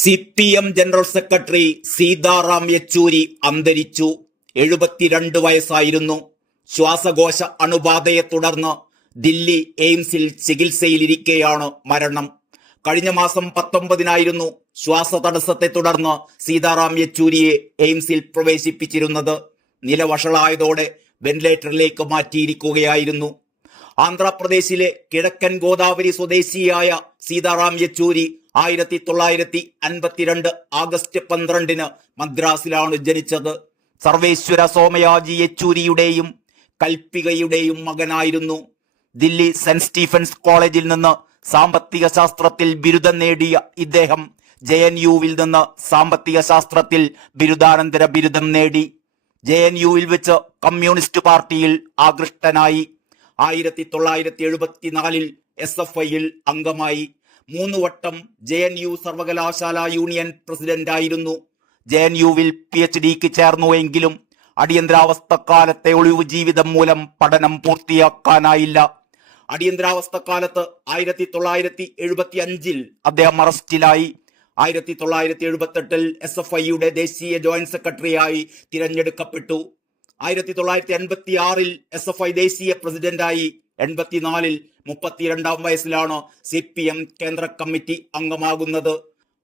CPM general secretary Sitaram Yechury അന്തരിച്ചു. 72 വയസ്സായിരുന്നു. ശ്വാസകോശ അണുബാധയെ തുടർന്ന് ദില്ലി എയിംസിൽ ചികിത്സയിലിരിക്കെയാണ് മരണം. കഴിഞ്ഞ മാസം 19-നായിരുന്നു ശ്വാസതടസ്സത്തെ തുടർന്ന് സീതാറാം യെച്ചൂരിയെ എയിംസിൽ പ്രവേശിപ്പിച്ചിരുന്നത്. നില വഷളായതോടെ വെന്റിലേറ്ററിലേക്ക് മാറ്റിയിരിക്കുകയായിരുന്നു. ആന്ധ്രാപ്രദേശിലെ കിഴക്കൻ ഗോദാവരി സ്വദേശിയായ സീതാറാം യെച്ചൂരി 1952 ആഗസ്റ്റ് 12-ന് മദ്രാസിലാണ് ജനിച്ചത്. സർവേശ്വര സോമയാജി യെച്ചൂരിയുടെയും കൽപ്പികയുടെയും മകനായിരുന്നു. ദില്ലി സെന്റ് സ്റ്റീഫൻസ് കോളേജിൽ നിന്ന് സാമ്പത്തിക ശാസ്ത്രത്തിൽ ബിരുദം നേടിയ ഇദ്ദേഹം JNUവിൽ നിന്ന് സാമ്പത്തിക ശാസ്ത്രത്തിൽ ബിരുദാനന്തര ബിരുദം നേടി. JNUവിൽ വെച്ച് കമ്മ്യൂണിസ്റ്റ് പാർട്ടിയിൽ ആകൃഷ്ടനായി. 1974-ൽ SFIയിൽ അംഗമായി. 3 വട്ടം JNU സർവകലാശാല യൂണിയൻ പ്രസിഡന്റായിരുന്നു. JNUവിൽ PhDക്ക് ചേർന്നുവെങ്കിലും അടിയന്തരാവസ്ഥക്കാലത്തെ ഒളിവു ജീവിതം മൂലം പഠനം പൂർത്തിയാക്കാനായില്ല. അടിയന്തരാവസ്ഥക്കാലത്ത് 1975-ൽ അദ്ദേഹം അറസ്റ്റിലായി. 1978-ൽ SFIയുടെ ദേശീയ ജോയിന്റ് സെക്രട്ടറിയായി തിരഞ്ഞെടുക്കപ്പെട്ടു. 1986-ൽ SFI ദേശീയ പ്രസിഡന്റായി. 84-ൽ 32-ാം വയസ്സിലാണ് CPM കേന്ദ്ര കമ്മിറ്റി അംഗമാകുന്നത്.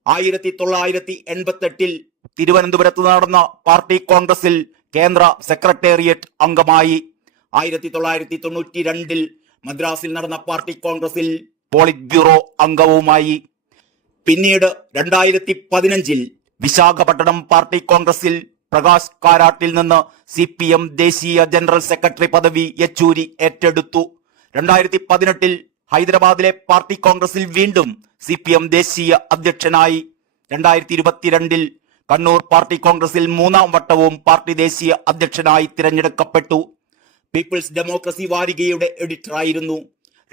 1988-ൽ തിരുവനന്തപുരത്ത് നടന്ന പാർട്ടി കോൺഗ്രസിൽ കേന്ദ്ര സെക്രട്ടേറിയറ്റ് അംഗമായി. 1992-ൽ മദ്രാസിൽ നടന്ന പാർട്ടി കോൺഗ്രസിൽ പോളിറ്റ് ബ്യൂറോ അംഗവുമായി. പിന്നീട് 2015-ൽ വിശാഖപട്ടണം പാർട്ടി കോൺഗ്രസിൽ പ്രകാശ് കാരാട്ടിൽ നിന്ന് CPM ദേശീയ ജനറൽ സെക്രട്ടറി പദവി യെച്ചൂരി ഏറ്റെടുത്തു. 2018-ൽ ഹൈദരാബാദിലെ പാർട്ടി കോൺഗ്രസിൽ വീണ്ടും CPM ദേശീയ അധ്യക്ഷനായി. 2022-ൽ കണ്ണൂർ പാർട്ടി കോൺഗ്രസിൽ 3-ാം വട്ടവും പാർട്ടി ദേശീയ അധ്യക്ഷനായി തിരഞ്ഞെടുക്കപ്പെട്ടു. People's democracy വാരികയുടെ എഡിറ്ററായിരുന്നു.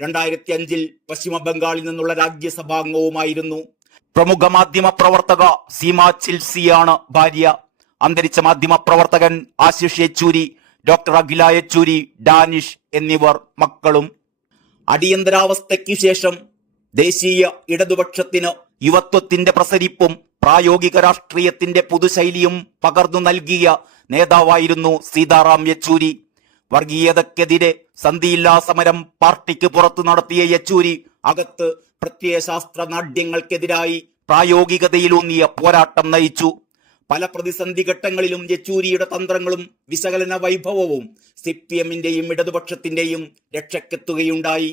2005-ൽ പശ്ചിമ ബംഗാളിൽ നിന്നുള്ള രാജ്യസഭാംഗവുമായിരുന്നു. പ്രമുഖ മാധ്യമ പ്രവർത്തക സീമ ചിൽസിയാണ് ഭാര്യ. അന്തരിച്ച മാധ്യമ പ്രവർത്തകൻ ആശിഷ് യെച്ചൂരി, ഡോക്ടർ അഖില യെച്ചൂരി, ഡാനിഷ് എന്നിവർ മക്കളും. അടിയന്തരാവസ്ഥയ്ക്കു ശേഷം ദേശീയ ഇടതുപക്ഷത്തിന് യുവത്വത്തിന്റെ പ്രസരിപ്പും പ്രായോഗിക രാഷ്ട്രീയത്തിന്റെ പുതുശൈലിയും പകർന്നു നൽകിയ നേതാവായിരുന്നു സീതാറാം യെച്ചൂരി. വർഗീയതക്കെതിരെ സന്ധിയില്ലാ സമരം പാർട്ടിക്ക് പുറത്തു നടത്തിയ യെച്ചൂരി അകത്ത് പ്രത്യയശാസ്ത്ര നാട്യങ്ങൾക്കെതിരായി പ്രായോഗികതയിലൂന്നിയ പോരാട്ടം നയിച്ചു. പല പ്രതിസന്ധി ഘട്ടങ്ങളിലും യെച്ചൂരിയുടെ തന്ത്രങ്ങളും വിശകലന വൈഭവവും CPMന്റെയും ഇടതുപക്ഷത്തിന്റെയും രക്ഷക്കെത്തുകയുണ്ടായി.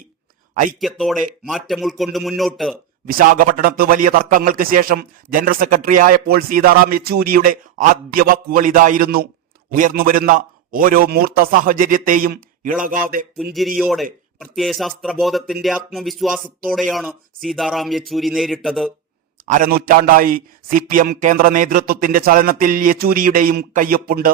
ഐക്യത്തോടെ മാറ്റം ഉൾക്കൊണ്ട് മുന്നോട്ട്. വിശാഖപട്ടണത്ത് വലിയ തർക്കങ്ങൾക്ക് ശേഷം ജനറൽ സെക്രട്ടറി ആയപ്പോൾ സീതാറാം യെച്ചൂരിയുടെ ആദ്യ വാക്കുകൾ ഇതായിരുന്നു: ഉയർന്നുവരുന്ന ഓരോ മൂർത്ത സാഹചര്യത്തെയും ഇളകാതെ പുഞ്ചിരിയോടെ പ്രത്യയശാസ്ത്രബോധത്തിന്റെ ആത്മവിശ്വാസത്തോടെയാണ് സീതാറാം യെച്ചൂരി നേരിട്ടത്. അരനൂറ്റാണ്ടായി CPM കേന്ദ്ര നേതൃത്വത്തിന്റെ ചലനത്തിൽ യെച്ചൂരിയുടെയും കയ്യൊപ്പുണ്ട്.